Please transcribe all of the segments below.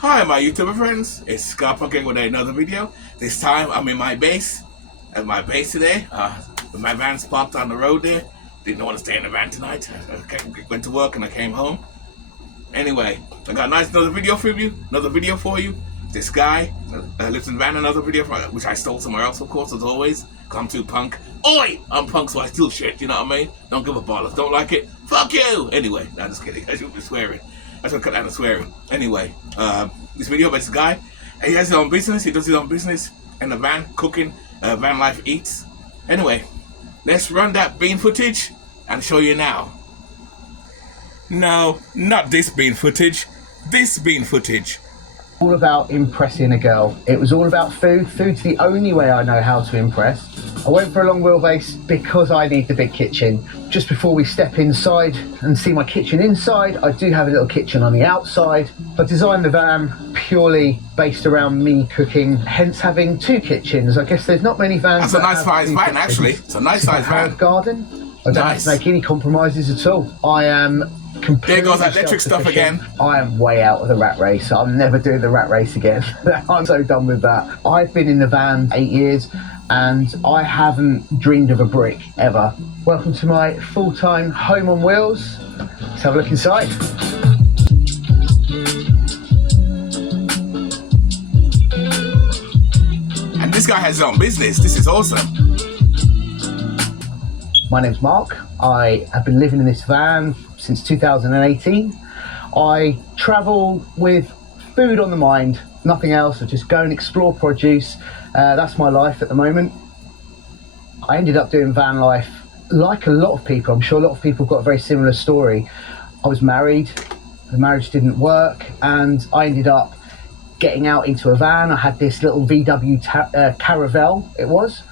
Hi my YouTuber friends, it's Scott again with another video. This time I'm in my base. At my base today. My van's parked on the road there. Didn't want to stay in the van tonight. I went to work and I came home. Anyway, I got another video for you. This guy lives in the van, another video from which I stole somewhere else, of course, as always. Cause I'm too punk. Oi! I'm punk, so I steal shit, you know what I mean? Don't give a ball. Don't like it? Fuck you! Anyway, nah, just kidding. I should be swearing. I should cut out the swearing. Anyway, this video about this guy. He has his own business. He does his own business in the van, cooking, Van Life Eats. Anyway, let's run that bean footage and show you now. No, not this bean footage. This bean footage. All about impressing a girl. It was all about food. Food's the only way I know how to impress. I went for a long wheelbase because I need the big kitchen. Just before we step inside and see my kitchen inside, I do have a little kitchen on the outside. I designed the van purely based around me cooking, hence having two kitchens. I guess there's not many vans. That's a nice size van, actually. It's a nice size van. Garden. I don't have to make any compromises at all. I am completely there goes that electric stuff again. I am way out of the rat race. I'm never doing the rat race again. I'm so done with that. I've been in the van 8 years and I haven't dreamed of a brick ever. Welcome to my full-time home on wheels. Let's have a look inside. And this guy has his own business. This is awesome. My name's Mark. I have been living in this van since 2018. I travel with food on the mind, nothing else. I just go and explore produce. That's my life at the moment. I ended up doing van life like a lot of people. I'm sure a lot of people got a very similar story. I was married, the marriage didn't work, and I ended up getting out into a van. I had this little VW Caravelle, it was,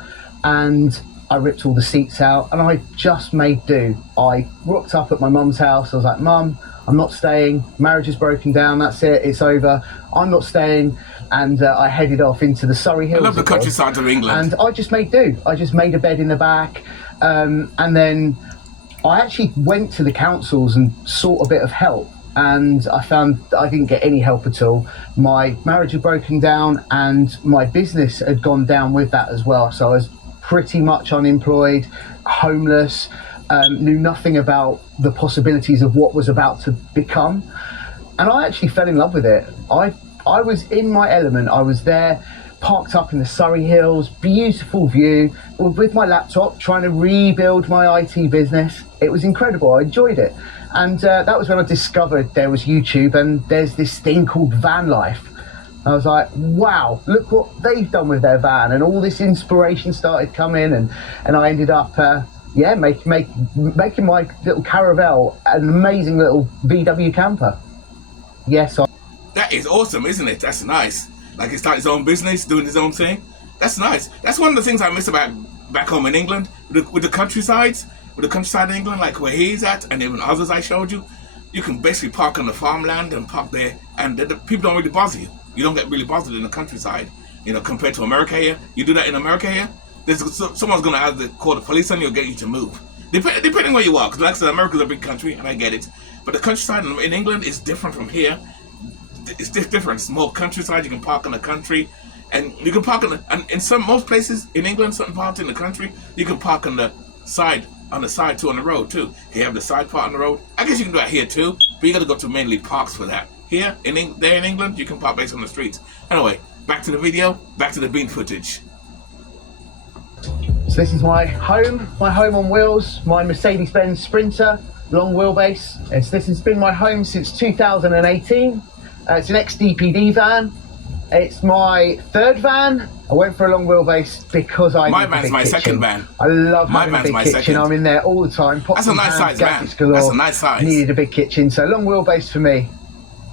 and I ripped all the seats out and I just made do. I rocked up at my mum's house. I was like, Mum, I'm not staying. Marriage is broken down. That's it. It's over. I'm not staying. And I headed off into the Surrey Hills. I love the countryside of England. And I just made do. I just made a bed in the back. And then I actually went to the councils and sought a bit of help. And I found I didn't get any help at all. My marriage had broken down and my business had gone down with that as well. So I was pretty much unemployed, homeless, knew nothing about the possibilities of what was about to become. And I actually fell in love with it. I was in my element. I was there, parked up in the Surrey Hills, beautiful view, with my laptop, trying to rebuild my IT business. It was incredible. I enjoyed it. And that was when I discovered there was YouTube and there's this thing called van life. I was like, wow, look what they've done with their van, and all this inspiration started coming, and I ended up, making my little Caravelle an amazing little VW camper. Yes. That is awesome, isn't it? That's nice. Like he started his own business, doing his own thing. That's nice. That's one of the things I miss about back home in England, with the countryside in England, like where he's at, and even others I showed you. You can basically park on the farmland and park there, and the people don't really bother you. You don't get really bothered in the countryside, you know, compared to America here. You do that in America here, someone's going to have to call the police on you or get you to move. Depending where you are, because like I said, America's a big country, and I get it. But the countryside in England is different from here. It's different. It's more countryside. You can park in the country, and you can park most places in England, certain parts in the country, you can park on the side too, on the road too. You have the side part on the road. I guess you can do that here too, but you got to go to mainly parks for that. Here, in England, you can park based on the streets. Anyway, back to the video, back to the bean footage. So this is my home on wheels, my Mercedes-Benz Sprinter, long wheelbase. This has been my home since 2018. It's an ex-DPD van. It's my third van. I went for a long wheelbase because my van's my second van. I love having a big kitchen. Second. I'm in there all the time. That's a nice size van. That's a nice size. Needed a big kitchen, so long wheelbase for me.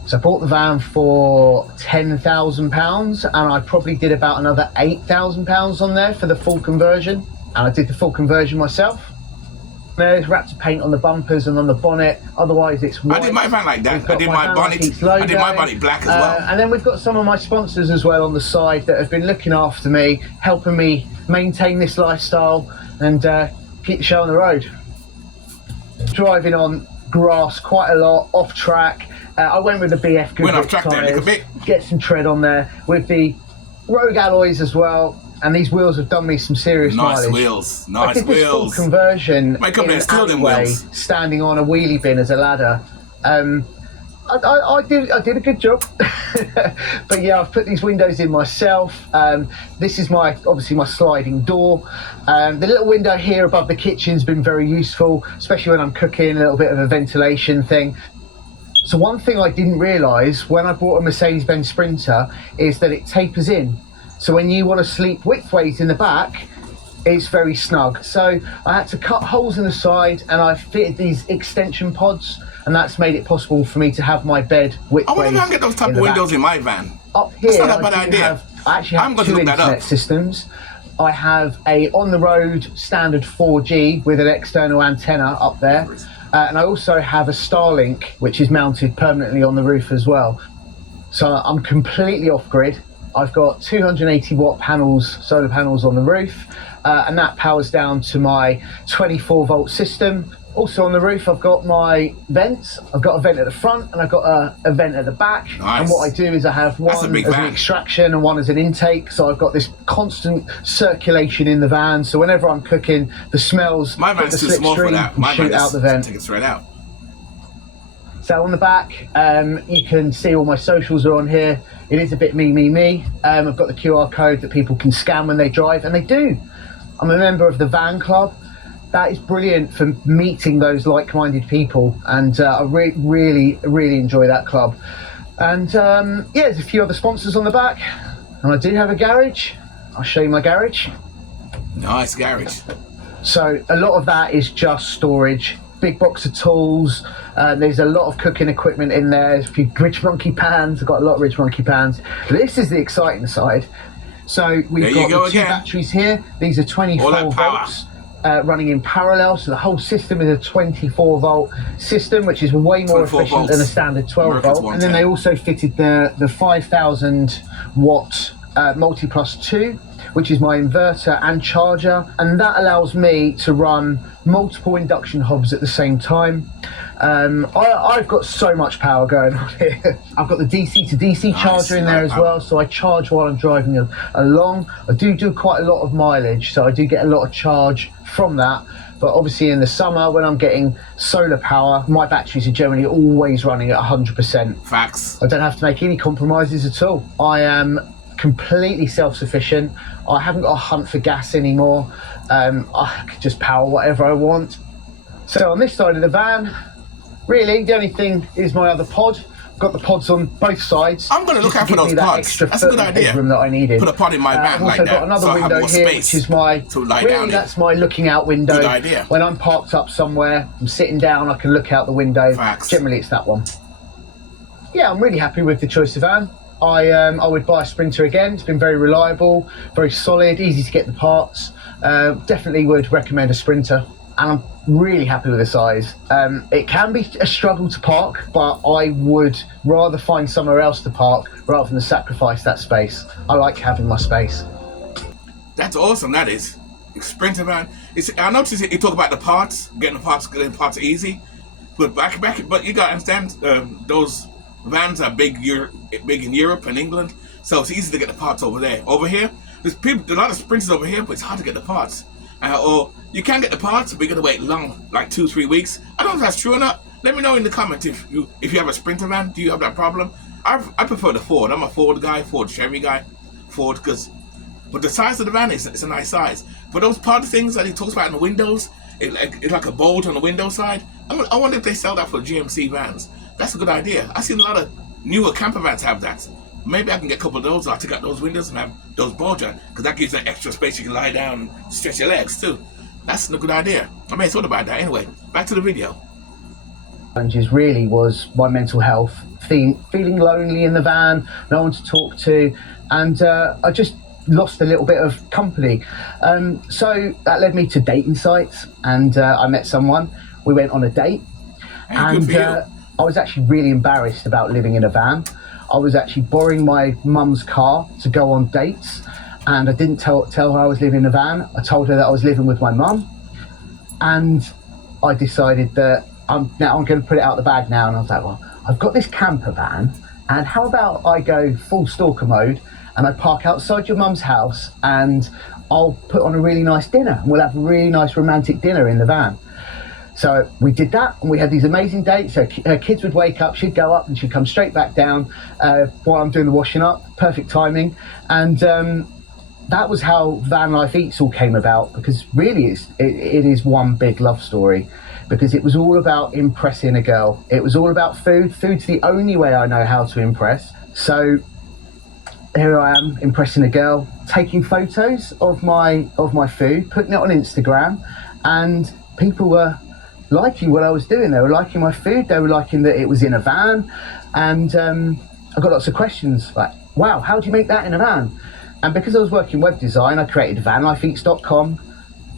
So I bought the van for £10,000 and I probably did about another £8,000 on there for the full conversion. And I did the full conversion myself. There's wraps of paint on the bumpers and on the bonnet. Otherwise, it's white. I did my van like that. I did my bonnet black as well. And then we've got some of my sponsors as well on the side that have been looking after me, helping me maintain this lifestyle and keep the show on the road. Driving on grass quite a lot, off track, I went with the BF Goodrich Went off track there a little tyres, bit. get some tread on there with the Rogue alloys as well. And these wheels have done me some serious Nice mileage. wheels. I Nice did this full wheels. conversion Might come in there an and steal them alleyway, wheels. standing on a wheelie bin as a ladder. I did a good job. But yeah, I've put these windows in myself. This is obviously my sliding door. The little window here above the kitchen's been very useful, especially when I'm cooking, a little bit of a ventilation thing. So one thing I didn't realise when I bought a Mercedes-Benz Sprinter is that it tapers in. So when you want to sleep widthways in the back, it's very snug. So I had to cut holes in the side and I fitted these extension pods, and that's made it possible for me to have my bed widthways. I wonder if I can get those type of windows in my van. Up here, That's not a bad idea. I actually have I'm going two to look that internet up. systems. I have a on-the-road standard 4G with an external antenna up there. And I also have a Starlink, which is mounted permanently on the roof as well. So I'm completely off-grid. I've got 280 watt panels, solar panels on the roof, and that powers down to my 24 volt system. Also on the roof, I've got my vents. I've got a vent at the front and I've got a vent at the back. Nice. And what I do is I have That's a one big as van. an extraction and one as an intake. So I've got this constant circulation in the van. So whenever I'm cooking, the smells My hit van's the too small for slipstream that. and My shoot van out the vent. take it straight out. So on the back, you can see all my socials are on here. It is a bit me. I've got the QR code that people can scan when they drive, and they do. I'm a member of the Van Club. That is brilliant for meeting those like-minded people, and I really enjoy that club. And yeah, there's a few other sponsors on the back, and I do have a garage. I'll show you my garage. Nice garage. So a lot of that is just storage. Big box of tools. There's a lot of cooking equipment in there. There's a few Rich Monkey pans. I've got a lot of Rich Monkey pans. This is the exciting side. So we've got the two batteries here. These are 24 volts running in parallel. So the whole system is a 24 volt system, which is way more efficient than a standard 12 volt. And then they also fitted the 5,000 watt Multi Plus 2, which is my inverter and charger, and that allows me to run multiple induction hobs at the same time. I've got so much power going on here. I've got the DC to DC charger in there as well, so I charge while I'm driving along. I do quite a lot of mileage, so I do get a lot of charge from that. But obviously in the summer, when I'm getting solar power, my batteries are generally always running at 100%. Facts. I don't have to make any compromises at all. I am completely self-sufficient. I haven't got to hunt for gas anymore. I can just power whatever I want. So on this side of the van, really the only thing is my other pod. I've got the pods on both sides. I'm going to look out for those pods. That's a good idea. That I needed. Put a pod in my van I've like also that, got another so I have window more here, space which is my to lie down in. That's my looking out window. Good idea. When I'm parked up somewhere, I'm sitting down, I can look out the window. Facts. Generally, it's that one. Yeah, I'm really happy with the choice of van. I would buy a Sprinter again. It's been very reliable, very solid, easy to get the parts. Definitely would recommend a Sprinter, and I'm really happy with the size. It can be a struggle to park, but I would rather find somewhere else to park rather than sacrifice that space. I like having my space. That's awesome, that is. Sprinter van. I noticed you talk about the parts, getting parts easy. But but you gotta understand, those vans are big in Europe and England, so it's easy to get the parts over there. Over here, there's a lot of Sprinters over here, but it's hard to get the parts. Or you can get the parts, but you gotta wait long, like 2-3 weeks. I don't know if that's true or not. Let me know in the comments if you have a Sprinter van. Do you have that problem? I prefer the Ford. I'm a Ford guy, Ford Chevy guy, Ford, but the size of the van it's a nice size. But those part things that he talks about in the windows, it's like a bolt on the window side. I wonder if they sell that for GMC vans. That's a good idea. I've seen a lot of newer camper vans have that. Maybe I can get a couple of those. I'll take out those windows and have those bulge on, because that gives that extra space. You can lie down and stretch your legs too. That's a good idea. I may have thought about that. Anyway, back to the video. Challenges really was my mental health, feeling lonely in the van, no one to talk to, and I just lost a little bit of company. So that led me to dating sites, and I met someone. We went on a date, and I was actually really embarrassed about living in a van. I was actually borrowing my mum's car to go on dates, and I didn't tell her I was living in a van. I told her that I was living with my mum, and I decided that I'm going to put it out the bag now. And I was like, well, I've got this camper van, and how about I go full stalker mode and I park outside your mum's house and I'll put on a really nice dinner and we'll have a really nice romantic dinner in the van. So we did that, and we had these amazing dates. Her kids would wake up, she'd go up and she'd come straight back down while I'm doing the washing up. Perfect timing. And that was how Van Life Eats all came about, because really it is one big love story, because it was all about impressing a girl. It was all about food. Food's the only way I know how to impress. So here I am, impressing a girl, taking photos of my food, putting it on Instagram, and people were liking what I was doing. They were liking my food, they were liking that it was in a van, and I got lots of questions like, wow, how do you make that in a van? And because I was working web design, I created vanlifeeats.com,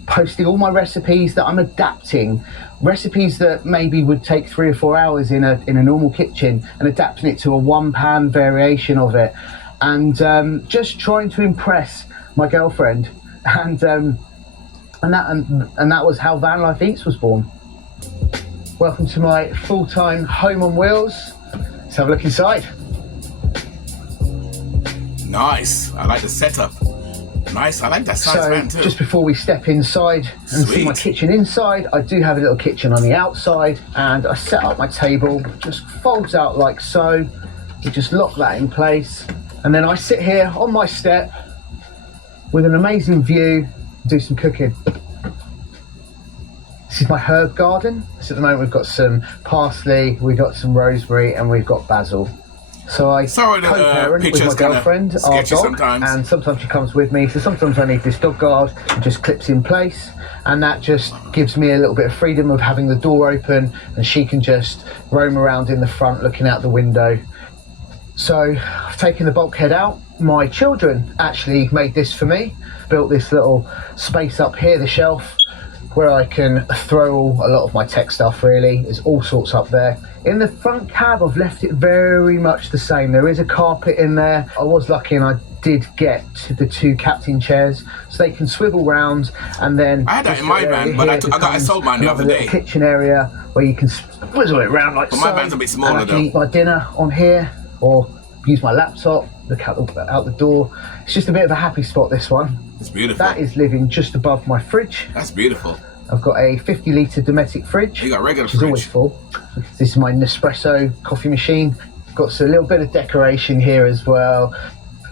posting all my recipes that I'm adapting, recipes that maybe would take 3 or 4 hours in a normal kitchen, and adapting it to a one-pan variation of it, and just trying to impress my girlfriend, and that was how Van Life Eats was born. Welcome to my full-time home on wheels. Let's have a look inside. Nice. I like the setup. Nice. I like that size van too. Just before we step inside and see my kitchen inside, I do have a little kitchen on the outside, and I set up my table. Just folds out like so. You just lock that in place, and then I sit here on my step with an amazing view, do some cooking. This is my herb garden. So at the moment we've got some parsley, we've got some rosemary, and we've got basil. So I co-parent with my girlfriend, our dog, and sometimes she comes with me. So sometimes I need this dog guard, it just clips in place, and that just gives me a little bit of freedom of having the door open, and she can just roam around in the front looking out the window. So I've taken the bulkhead out. My children actually made this for me, built this little space up here, the shelf, where I can throw a lot of my tech stuff. Really, there's all sorts up there. In the front cab, I've left it very much the same. There is a carpet in there. I was lucky and I did get the 2 captain chairs, so they can swivel round, and then I had that in my van, but I sold mine the other day. Kitchen area where you can swivel it around like so. But my van's a bit smaller, and I can eat my dinner on here, or use my laptop, look out the door. It's just a bit of a happy spot, this one. It's beautiful. That is living just above my fridge. That's beautiful. I've got a 50-litre Dometic fridge. You got a regular which is always full. This is my Nespresso coffee machine. Got a little bit of decoration here as well.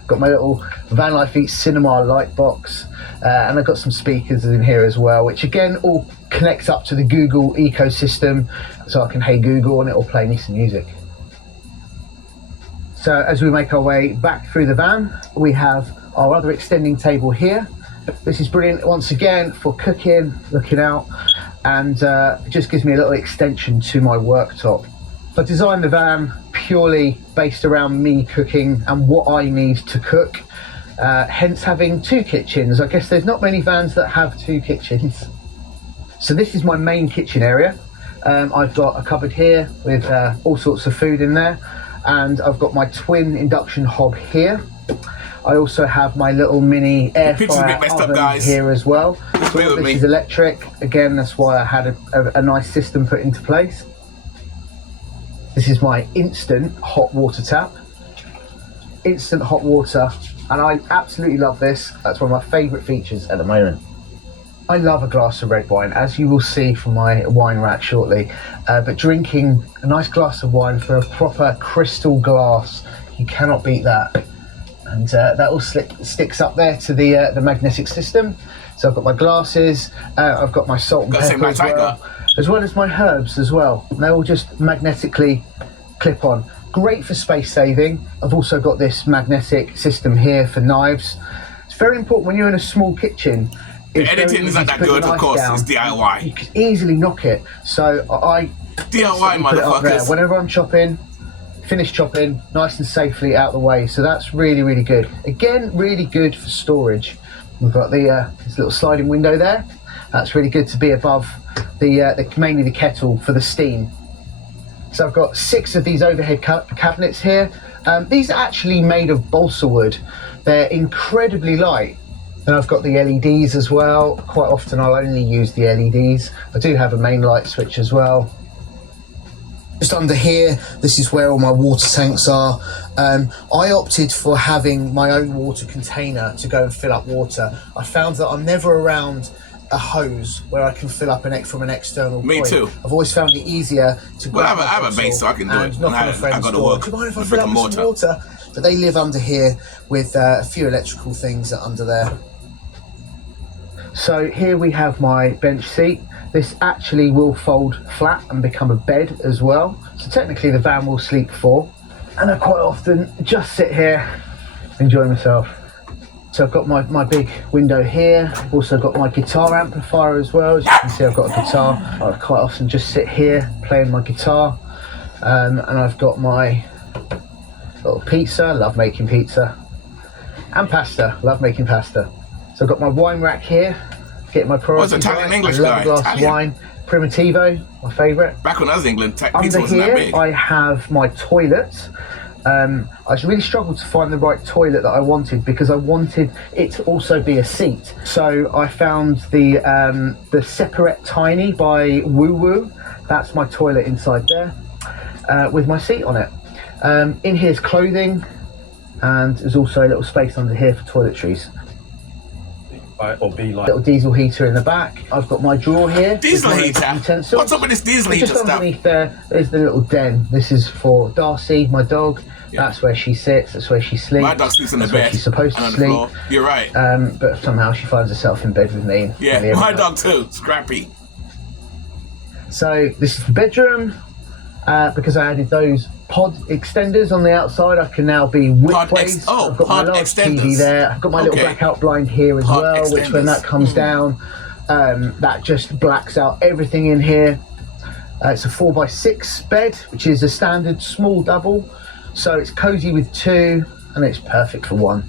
Got my little Van Life Eats cinema light box, and I've got some speakers in here as well, which again all connects up to the Google ecosystem, so I can Hey Google and it'll play me some music. So as we make our way back through the van, we have our other extending table here. This is brilliant once again for cooking, looking out, and it just gives me a little extension to my worktop. I designed the van purely based around me cooking and what I need to cook, hence having 2 kitchens. I guess there's not many vans that have 2 kitchens. So this is my main kitchen area. I've got a cupboard here with all sorts of food in there, and I've got my twin induction hob here. I also have my little mini air fryer oven here as well. So all this is electric. Again, that's why I had a nice system put into place. This is my instant hot water tap. Instant hot water, and I absolutely love this. That's one of my favourite features at the moment. I love a glass of red wine, as you will see from my wine rack shortly. But drinking a nice glass of wine through a proper crystal glass, you cannot beat that. And that all sticks up there to the magnetic system. So I've got my glasses, I've got my salt and pepper as well as my herbs as well. They all just magnetically clip on. Great for space saving. I've also got this magnetic system here for knives. It's very important when you're in a small kitchen. The editing isn't that good, of course. It's DIY. You can easily knock it. So I DIY motherfuckers. Whenever I'm chopping, finish chopping nice and safely out the way. So that's really, really good. Again, really good for storage. We've got this little sliding window there. That's really good to be above mainly the kettle for the steam. So I've got 6 of these overhead cabinets here. These are actually made of balsa wood. They're incredibly light. And I've got the LEDs as well. Quite often I'll only use the LEDs. I do have a main light switch as well. Just under here, this is where all my water tanks are. I opted for having my own water container to go and fill up water. I found that I'm never around a hose where I can fill up from an external Me point. too. I've always found it easier to Well, grab I have a base, so I can do it. knock on a I friend's go to door. work. Do you mind if I The fill up brick and with some mortar. water? But they live under here with a few electrical things under there. So here we have my bench seat. This actually will fold flat and become a bed as well. So technically the van will sleep 4. And I quite often just sit here, enjoy myself. So I've got my big window here. I've also got my guitar amplifier as well. As you can see, I've got a guitar. I quite often just sit here playing my guitar. And I've got my little pizza, love making pizza. And pasta, love making pasta. So I've got my wine rack here, getting my priorities. What's Italian right. English I love guy? a glass Italian. of wine. Primitivo, my favourite. Back when I was in England, pizza Under wasn't that here, big. I have my toilet. I really struggled to find the right toilet that I wanted because I wanted it to also be a seat. So I found the Separate Tiny by Woo Woo. That's my toilet inside there with my seat on it. In here's clothing, and there's also a little space under here for toiletries. Or be like Little diesel heater in the back. I've got my drawer here. with Diesel my heater? utensils. What's up with this diesel And heater just stuff? underneath there's the little den. This is for Darcy, my dog. That's where she sits. That's where she sleeps. My dog sleeps in the That's where bed. she's supposed to and on the sleep. floor. You're right. But somehow she finds herself in bed with me. Yeah, nearly every my night. dog too. Scrappy. So this is the bedroom. Because I added those pod extenders on the outside, I can now be widthways. I've got my pod large extenders. TV there. I've got my little Okay. blackout blind here as Pod well, which when that extenders. comes down, that just blacks out everything in here. It's a 4x6 bed, which is a standard small double. So it's cozy with 2 and it's perfect for 1.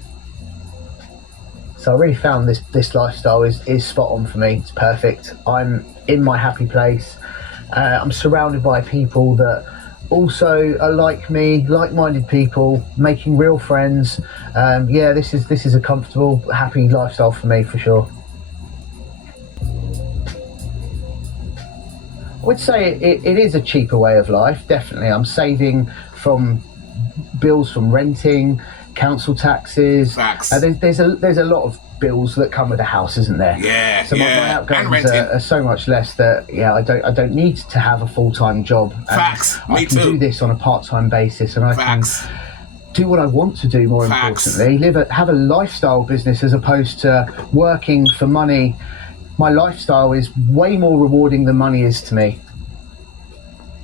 So I really found this lifestyle is spot on for me. It's perfect. I'm in my happy place. I'm surrounded by people that also are like me, like-minded people, making real friends. Yeah, this is a comfortable, happy lifestyle for me for sure. I would say it is a cheaper way of life, definitely. I'm saving from bills from renting, council taxes. Facts. There's a lot of bills that come with a house, isn't there? Yeah, So my yeah. And outgoings renting. are so much less that I don't need to have a full-time job. And Facts. I Me can too. do this on a part-time basis, and I Facts. can do what I want to do. More Facts. importantly, have a lifestyle business as opposed to working for money. My lifestyle is way more rewarding than money is to me.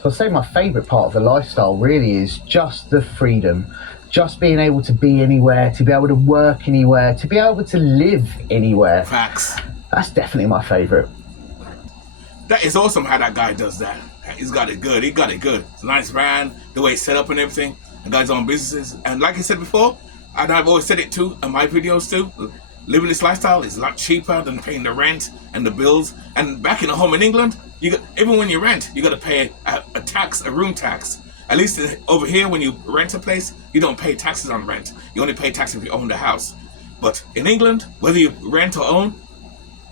So I'd say my favourite part of the lifestyle really is just the freedom. Just being able to be anywhere, to be able to work anywhere, to be able to live anywhere. Facts. That's definitely my favourite. That is awesome how that guy does that. He's got it good. He got it good. It's a nice brand, the way it's set up and everything. The guy's own businesses. And like I said before, and I've always said it too in my videos too, living this lifestyle is a lot cheaper than paying the rent and the bills. And back in the home in England, even when you rent, you got to pay a tax, a room tax. At least over here, when you rent a place, you don't pay taxes on rent. You only pay tax if you own the house. But in England, whether you rent or own,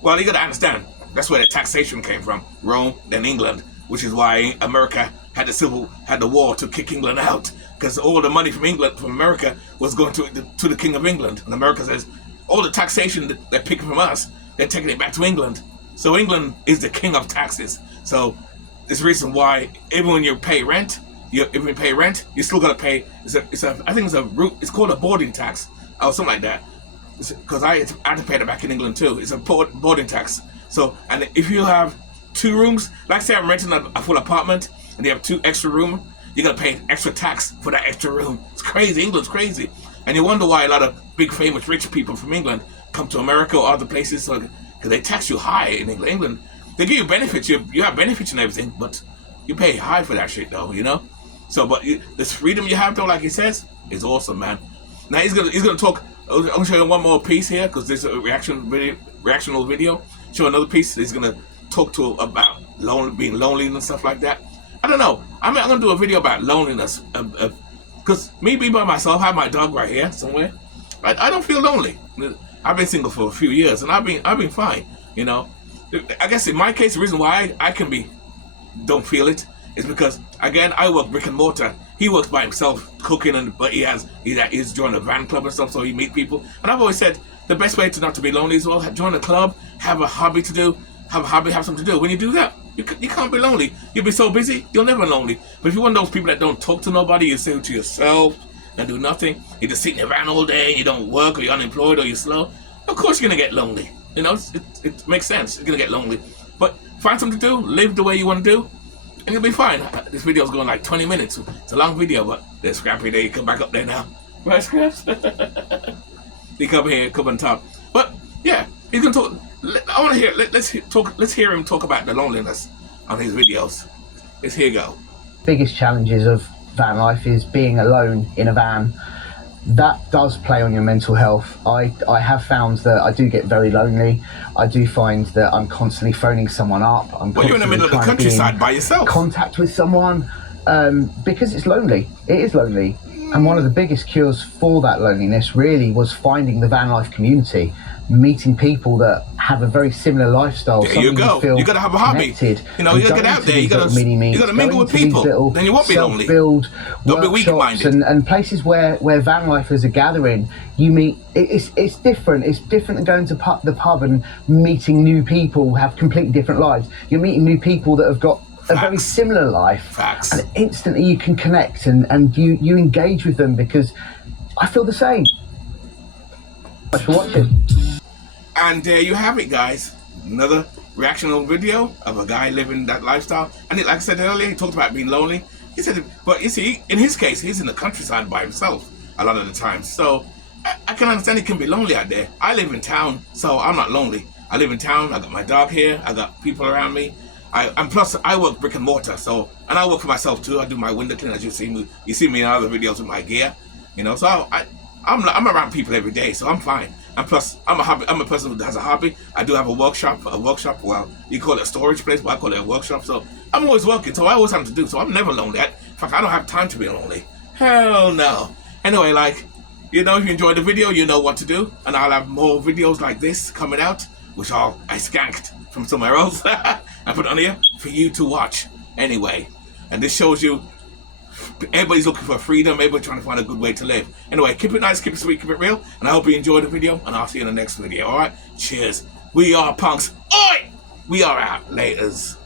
well, you got to understand, that's where the taxation came from. Rome, then England, which is why America had the war to kick England out, because all the money from America was going to the King of England. And America says, all the taxation that they're picking from us, they're taking it back to England. So England is the king of taxes. So this is the reason why even when you pay rent, you still gotta pay. It's called a boarding tax or something like that. Because I had to pay that back in England too. It's a boarding tax. So, and if you have 2 rooms, like say I'm renting a full apartment and you have 2 extra rooms, you gotta pay extra tax for that extra room. It's crazy. England's crazy, and you wonder why a lot of big, famous, rich people from England come to America or other places. So, because they tax you high in England. England, they give you benefits. You have benefits and everything, but you pay high for that shit, though. You know. So, but this freedom you have, though, like he says, is awesome, man. Now he's gonna talk. I'm gonna show you one more piece here because there's a reactional video. Show another piece. He's gonna talk to about being lonely and stuff like that. I don't know. I'm gonna do a video about loneliness because me being by myself, I have my dog right here somewhere. I don't feel lonely. I've been single for a few years and I've been fine. You know. I guess in my case, the reason why I don't feel it is because, again, I work brick and mortar. He works by himself cooking, but he's joined a van club and stuff, so he meet people. And I've always said the best way to not to be lonely is, well, join a club, have a hobby to do, have something to do. When you do that, you can't be lonely. You'll be so busy, you'll never be lonely. But if you're one of those people that don't talk to nobody, you sit to yourself and do nothing, you just sit in your van all day, you don't work, or you're unemployed, or you're slow, of course you're gonna get lonely. You know, it makes sense. You're gonna get lonely. But find something to do, live the way you want to do, and you'll be fine. This video's going like 20 minutes. It's a long video, but there's Scrappy there. You come back up there now. Right, Scraps? He come here, come on top. But yeah, he's gonna talk. I want to hear. Let's hear him talk about the loneliness on his videos. Here you go. Biggest challenges of van life is being alone in a van. That does play on your mental health. I have found that I do get very lonely. I do find that I'm constantly phoning someone up. Well, you're in the middle of the countryside by yourself. Contact with someone because it's lonely. It is lonely. And one of the biggest cures for that loneliness really was finding the van life community, meeting people that have a very similar lifestyle. There you go. You got to have a hobby. You know, you got to get out there. You got to mingle with people. Then you won't be lonely. Don't be weak-minded. And places where van lifers are gathering, you meet. It's different. It's different than going to the pub and meeting new people who have completely different lives. You're meeting new people that have got a very similar life. Facts. And instantly you can connect and you engage with them because I feel the same. Thanks for watching. And there you have it, guys. Another reactional video of a guy living that lifestyle. And like I said earlier, he talked about being lonely. He said, but you see, in his case, he's in the countryside by himself a lot of the time. So I can understand he can be lonely out there. I live in town, so I'm not lonely. I live in town. I got my dog here. I got people around me. And plus, I work brick and mortar, and I work for myself too. I do my window clean, as you see me. You see me in other videos with my gear, you know. So I'm around people every day, so I'm fine. And plus, I'm a person who has a hobby. I do have a workshop. Well, you call it a storage place, but I call it a workshop. So I'm always working, so I always have to do. So I'm never lonely. In fact, I don't have time to be lonely. Hell no. Anyway, like, you know, if you enjoyed the video, you know what to do, and I'll have more videos like this coming out, which I skanked from somewhere else. I put it on here for you to watch anyway. And this shows you everybody's looking for freedom, everybody's trying to find a good way to live. Anyway, keep it nice, keep it sweet, keep it real, and I hope you enjoyed the video, and I'll see you in the next video. Alright? Cheers. We are punks. Oi! We are out. Laters.